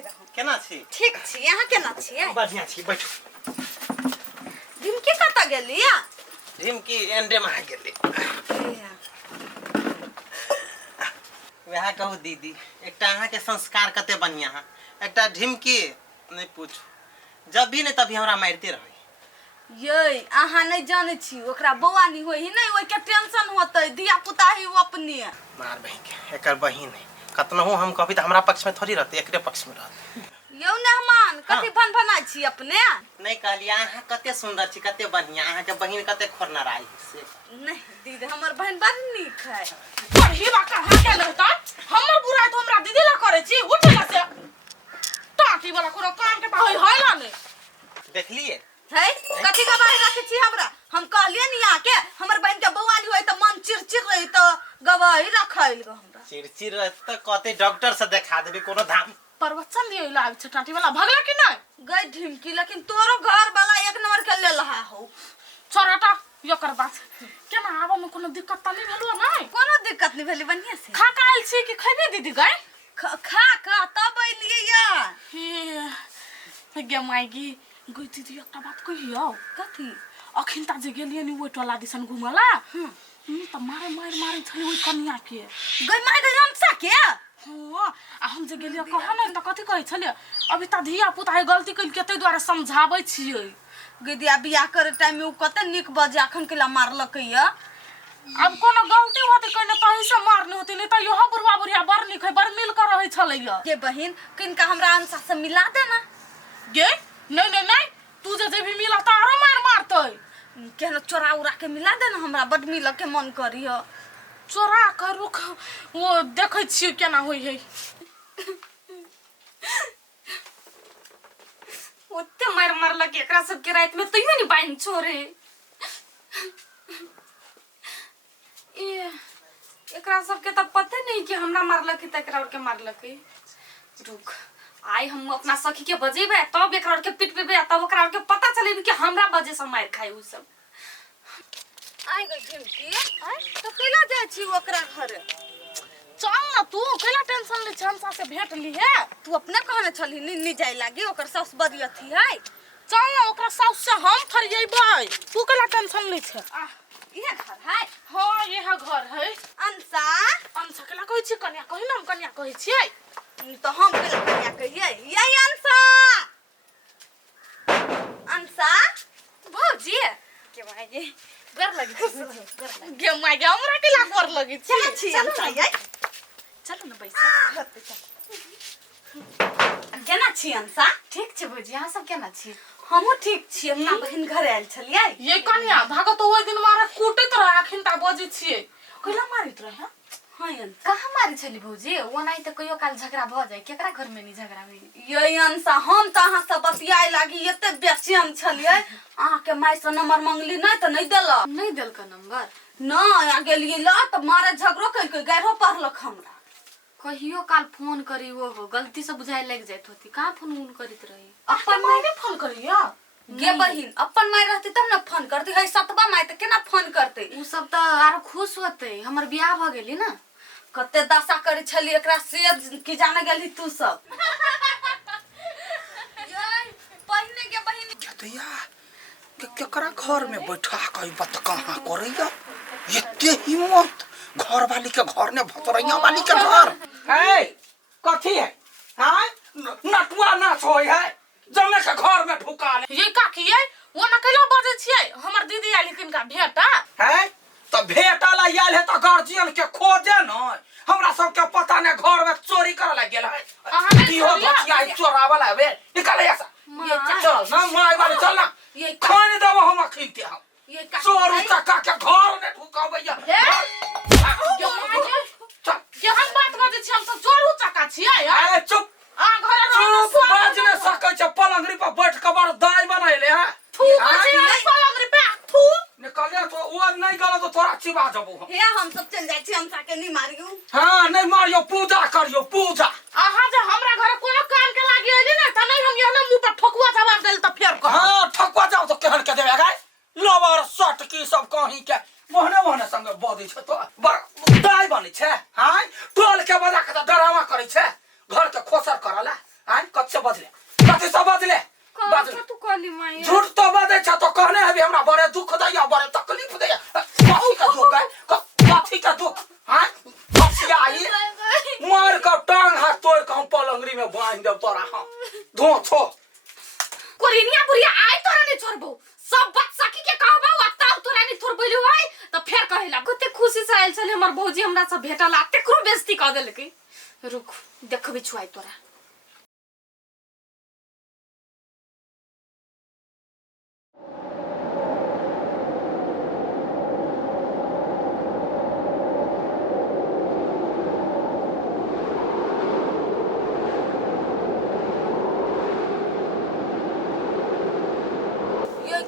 रहू केना छी? ठीक छी। यहाँ केना छियै? बढ़िया छी, बैठू। ढिमकी कतऽ गेलियै? ढिमकी एंडे में आ गेली। वह कहू दीदी, एकटा अहाँ के संस्कार कते बढ़िया है, एकटा ढिमकी नहीं पूछू, जब भी नहीं तभी हमरा मारते रहे। ये अहाँ नहीं जाने छी, ओकरा बौआ नहीं होई ही नहीं, ओई के टेंशन होतै, दिया पुता ही वो अपने मार बहिन के, एकर बहिन है, कतनहु हम कहबी त हमरा पक्ष में थोड़ी रहते, एकरे पक्ष में रहते। यौ मेहमान कथि भनभनाइ छी अपने? नहीं कहलिए अहाँ कते सुंदर छी, कते बढ़िया, अहाँ के बहिन कते खोरनराई से। नहीं दीदी, हमर बहन बड़ नीक है। पढ़ी बा कहां के रहता? हमर बुराई तो हमरा दीदी ला करे छी, उठ ना से। टाटी वाला कोनो काम के बाहर हैला ने। देख लिए है कथि का बाहर रखे छी हमरा? हम कहलिए नहीं आके हमर बहन के बौआ नहीं होई त मन चिरचिर रही त गवाही रखाइल ग हमरा। चिरचिर त कहते डॉक्टर से दिखा देबे कोनो धाम। प्रवचन दियो लाग छ टाटी वाला भगला कि नहीं? गई ढिमकी, लेकिन तोरो घर वाला एक नंबर के ले लहा हो। छोराटा यो कर बात केना आबो में कोनो दिक्कत त नहीं भेलुआ नहीं? कोनो दिक्कत नहीं भेली, बढ़िया से खा का आइल छी कि खैबे दीदी गई? खा का तब अइलिए या। हे गे माईगी गई दीदी एकटा बात कहियो। कथि? अखिन ता जे गेलिए नि ओइ टोला दिसन घुमला त मारे छली ओइ कन्या के। गई माय गई हमसा के? हां आ हम जे गेलिए कहा न त कथि कहै छलिए, अभी त धिया पुता है गलती कइल के तै द्वारा समझाबै छियै। गदिया बियाह करे टाइम में उ कते निक बजे अखन केला मारलकै या। अब कोनो गलती होते कने तही से मारने होते, नहीं त यहो बुढ़वा बुढ़िया बड़ निक है, बड़ मिल कर रहै छलैया। ये बहिन किनका हमरा अंसा से मिला देना। गे नहीं तू जे भी मिला त आरो मार मारतै। केहनो चोरा उरा के मिला देना, हमरा बड मिल के मन करियो। चोरा कर रुक वो देखै छियै केना होई है। ओते मार मारलक एकरा सब के रात में तइयो नहीं बाइन छोरे। ए एकरा सब के त पते नहीं कि हमरा मारलक त एकरा और के मारलक। रुक आई हम अपना सखी के बजेबे तब एकरा और के पिटबे तब ओकरा और के पता चलेबे कि हमरा वजह से मार खाई उ सब। आई गई ढिमकी, तो केला जाय छी ओकरा घर? चल ना तू केला टेंशन ले, छमसा से भेट ली है। तू अपने कहने छली नी जाय लागी, ओकर सास बड़ी अथी है। चल ना ओकरा सास से हम थरियेबै, तू केला टेंशन ले छ। इहे घर है? हां यह घर है। अंसा केला कहै छी कन्या, कहि ना हम कन्या कहै छियै। तो हम केला कन्या कहिए। यही अंसा अंसा भौजी के भाई गर लगी छ। गे माय गे हमरा केला कर लगी छी। छी अंसा ये चलो ना बैठ। केना छी अंसा? ठीक छ भौजी, यहाँ सब केना छी? हमहु ठीक छी, अपना बहिन घर आयल छलियै। ये कन्या भागो तो ओइ दिन मारा कूटत रह, अखिन ता बजे छियै केला मारित रह। हां अंसा कहाँ मारी छली भौजी? वो नहीं तो कहियो काल झगड़ा भ जाए, केकरा घर में नहीं झगड़ा होई? ये अंसा हम त अहाँ से बतियाए लागी एते बेचैन छलियै, अहाँ के माय से नंबर मांगली नहीं त नहीं देला। नहीं देल का नंबर? ना आ गेलिए ला त मारे झगड़ो कइल के गैरो पढ़लक हमरा। कहियो काल फोन करी वो हो, गलती से बुझाए लग जात होती, कहाँ फोन करित रही? अपन माय ने फोन करिया। गे बहिन अपन माय रहती तब ना फोन करती है, सतबा माय त केना फोन करते? उ सब त आरो खुश होते, हमर बियाह भ गेली ना। कते दशा करे छली एकरा से की जाने गेली तू सब। ये पहिने के बहिन कतैया केकरा घर में बैठा कई बात कहां करैया? एते हिम्मत घर वाली के घर ने भतरैया वाली के घर है कथी है? हां नटुआ नाच होय है जमे के घर में ढुका ले। ये का किए वो न केला बजे छियै, हमर दीदी आइल किनका भेटा है त भेटला आयल है त गार्जियन के खोजे न, हमरा सब के पता ने घर में चोरी करे ला गेल है। इहो बचिया चोरावला है बे, निकल ऐसा। ये चल ना माय वाली चल ना, ये खाने देबो हम खिनते हम। ये का चोर चक्का के घर में ढुकाबैया। चल केहन बात बजे छी, हम सब चोरू चका छियै। ए चुप आ घर चुप बाज ने सकै छ, पलंगरी पर बैठ के बड़ दाई बनैले है। थू बजे पलंगरी पे थू निकलिया तो वो नहीं गला तो थोड़ा चिबा जबो हम। हे हम सब चल जाय छी, हम साके नहीं मारियो। हां नहीं मारियो, पूजा करियो पूजा। अहाँ जे हमरा घर कोनो काम के लागी एली ना त नहीं हम यहना मुंह पर ठोकुआ जवाब देल त फेर कह। हां ठकुआ जाओ तो केहन के देबे गाय लवर शर्ट की सब कहीं के मोहने संग बदी छ तो दाई बनी छे। हां टोल के बजा के ड्रामा करै छे, घर के खोसर करला आय कच्चे बदले कथि सब बदले का तू कहली माई झूठ तो बदे छ तो कहने है हमरा बड़े दुख दैया बड़े तकलीफ दैया कथि का दुख है कथि का दुख हां बसिया आई मार का टांग हाथ तोड़ के हम पलंगरी में बांध देब तोरा हम धो छो कोरिनिया बुरिया आई तोरा नहीं छोड़बो सब बात सखी के कहबो आ तब तोरा नहीं छोड़बो भाई तो फेर कहेला कते खुशी से आइल छले हमर भौजी हमरा से भेटला तेकरो बेइज्जती क देलकै रुक देखबी छुआई तोरा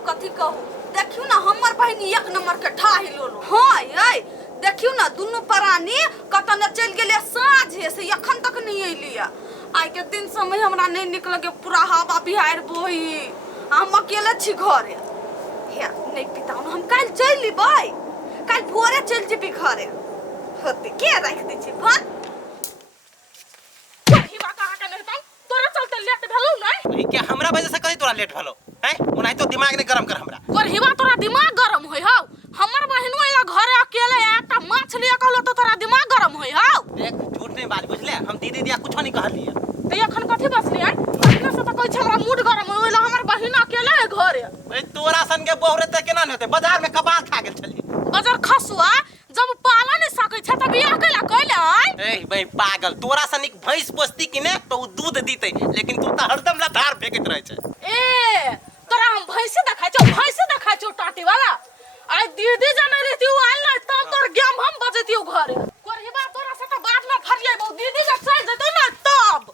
कथी कहू देखियो ना हमर बहन एक नंबर के ठाही लोलो हां ये देखियो ना दुनु प्राणी कतन चल गेले साँझे से एखन तक नहीं अइलिया आई के दिन समय हमरा नहीं निकल के पूरा हवा बिहार बोही हम अकेले छी घरे हे नहीं पिताऊ हम काल चल लिबै काल भोरे चल जेबी घरे होते के राख दै छी भन वही बा कहा के नहीं तोरा चलते लेट भेलौ नहीं वही के हमरा वजह से कहीं तोरा लेट भेलो हैं उनाई तो दिमाग ने गरम कर हमरा कोरहिवा तोरा दिमाग गरम होई हौ हमर बहनो एला घरे अकेले एकटा माछ लिया कहलो तो तोरा दिमाग गरम होई हौ देख झूठ नहीं बात बुझले हम दीदी दिया कुछ नहीं कहलिए ते एखन कथि बसली है अपने से तो कहै छ हमरा मूड गरम होइला हमर बहिन अकेले है घरे भाई तोरा सन के बोहरे त केना न होते बाजार में कबाल खा गेल छली बाजार खसुआ जब पाला नहीं सकै छ त बियाह कैला कैले है ए भाई पागल तोरा सन एक भैंस पोसती कि ने तो दूध दीते लेकिन तू त हरदम लधार फेकत रहे छ ए तोरा हम भैंसी देखाइ छौ टाटी वाला आई दीदी जाने रहती हूं आइल ना तब तोर गेम हम बजती हूं घरे कोरहिबा तोरा से तो बात में फरियै बहु दीदी जब चल जतो ना तब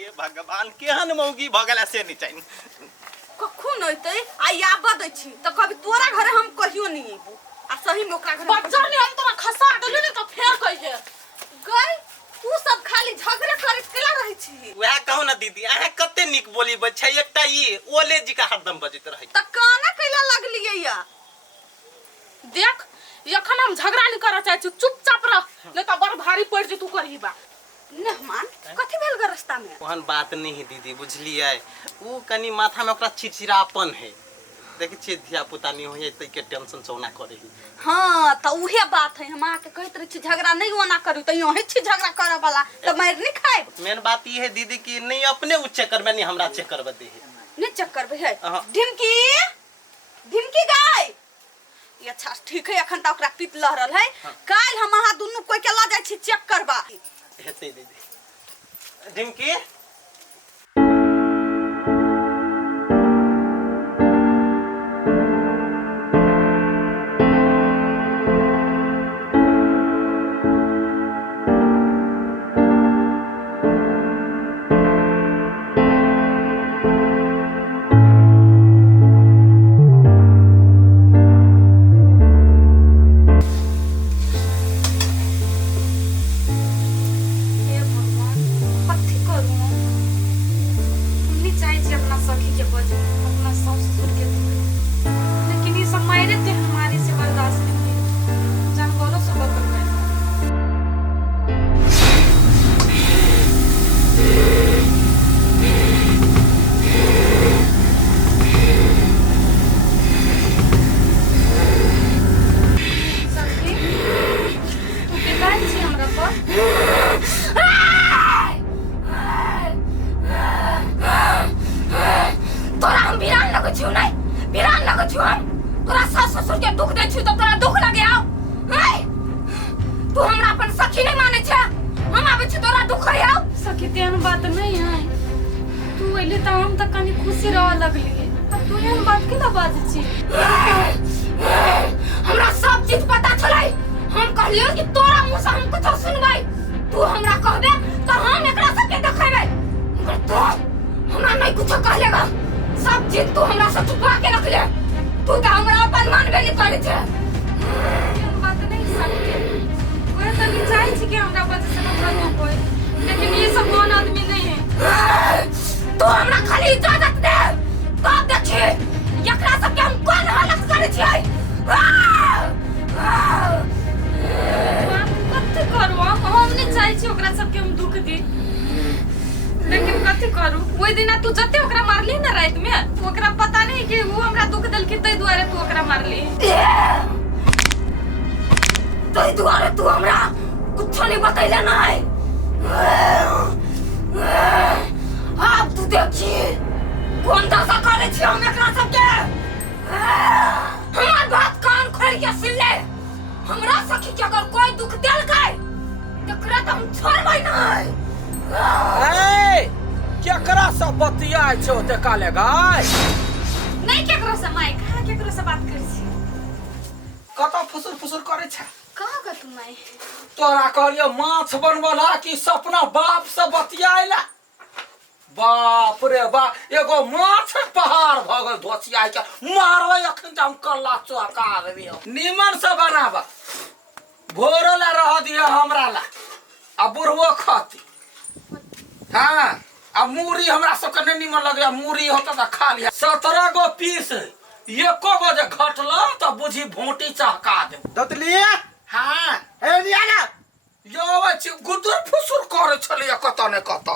हे भगवान केहन मौगी भगला से नहीं चाहिए कखु नइतै आई आबा दै छी त कभी तोरा घरे हम कहियो नहीं आइबो आ सही में ओकरा घरे बच्चा ने हम तोरा खसा देलु ने तो फेर कहिए गई तू सब खाली झगड़े करत केला रहै छी वह कहू ना दीदी अहाँ कते निक बोली बच्चा एकटा ई ओले जी का हरदम बजत रहे त काना कैला लगलिए या देख एखन हम झगड़ा नहीं करा चाहे छी चुपचाप रह नहीं तो बड़ भारी पड़ जे तू करहिबा मेहमान कथि भेल ग रास्ता में ओहन बात नहीं है दीदी बुझलिए ऊ कनी माथा में ओकरा चिड़चिड़ापन है देख छी धिया पुता नहीं होय त के टेंशन सोना करे हां त उहे बात है हम आके कहत रही छी झगड़ा नहीं होना करू त यही छी झगड़ा करे वाला त मार नहीं खाए मेन बात ये है दीदी कि नहीं अपने उ चक्कर में नहीं हमरा चक्कर बदे है नहीं चक्कर बे है ढिमकी गाय ये अच्छा ठीक है अखन त ओकरा पित लहरल है काल हम अहा दुनु कोई के ला जाय छी चेक करबा हेते दीदी ढिमकी हमरा सब चीज पता चलै हम कहलियो कि तोरा मुंह से हम कुछ सुनबै तू हमरा कहबे त हम एकरा सब के देखेबै मगर तू हमरा नहीं कुछ कहलेगा सब चीज तू हमरा से छुपा के रख ले तू त हमरा अपन मानबे नहीं करे छे बात नहीं सकते ओए त नहीं चाहि छी कि हमरा वजह से हमरा न होय लेकिन ये सब कौन आदमी नहीं है तू हमरा खाली इजाजत दे तब देखी एकरा सब के हम कोन हालत करे छियै कथी करू हम नहीं चाहे छी ओकरा सबके हम दुख दी लेकिन कथी करू ओइ दिन तू जते ओकरा मारली ना रात में तो ओकरा पता नहीं कि वो हमरा दुख दिल के तै दुआरे तू ओकरा मारली तै दुआरे तू हमरा कुछ नहीं बतैले नहीं अब तू देखी कौन दशा करे छी हम एकरा सबके हमार बात कान खोल के सुन ले हमरा सखी के अगर कोई दुख देल गए तकरा त हम छोड़बै नहीं ए केकरा से बतियाय छौ ते काले गाय नहीं केकरो से माय कहां केकरो से बात करै छी कत फुसुर फुसुर करे छ कहां ग तू माय तोरा कहलियो माछ बनवला कि सपना बाप से बतियाइला बाप रे बा एगो माछ पहाड़ भ गेल धोसिया के मारबै अखन त हम कल्ला चौका देबियो निमन से बनाबा भोरला रह दिया हमरा ला आ बुढ़वो खाती हाँ आ मूरी हमरा सबके नहीं निमन लगे मूरी होता त खा लिया 17 गो पीस एको गो जे घटला त बुझी भोटी चहका दे दतली हाँ ए लिया ना यो गुदुर फुसुर करे छलिया कत ने कत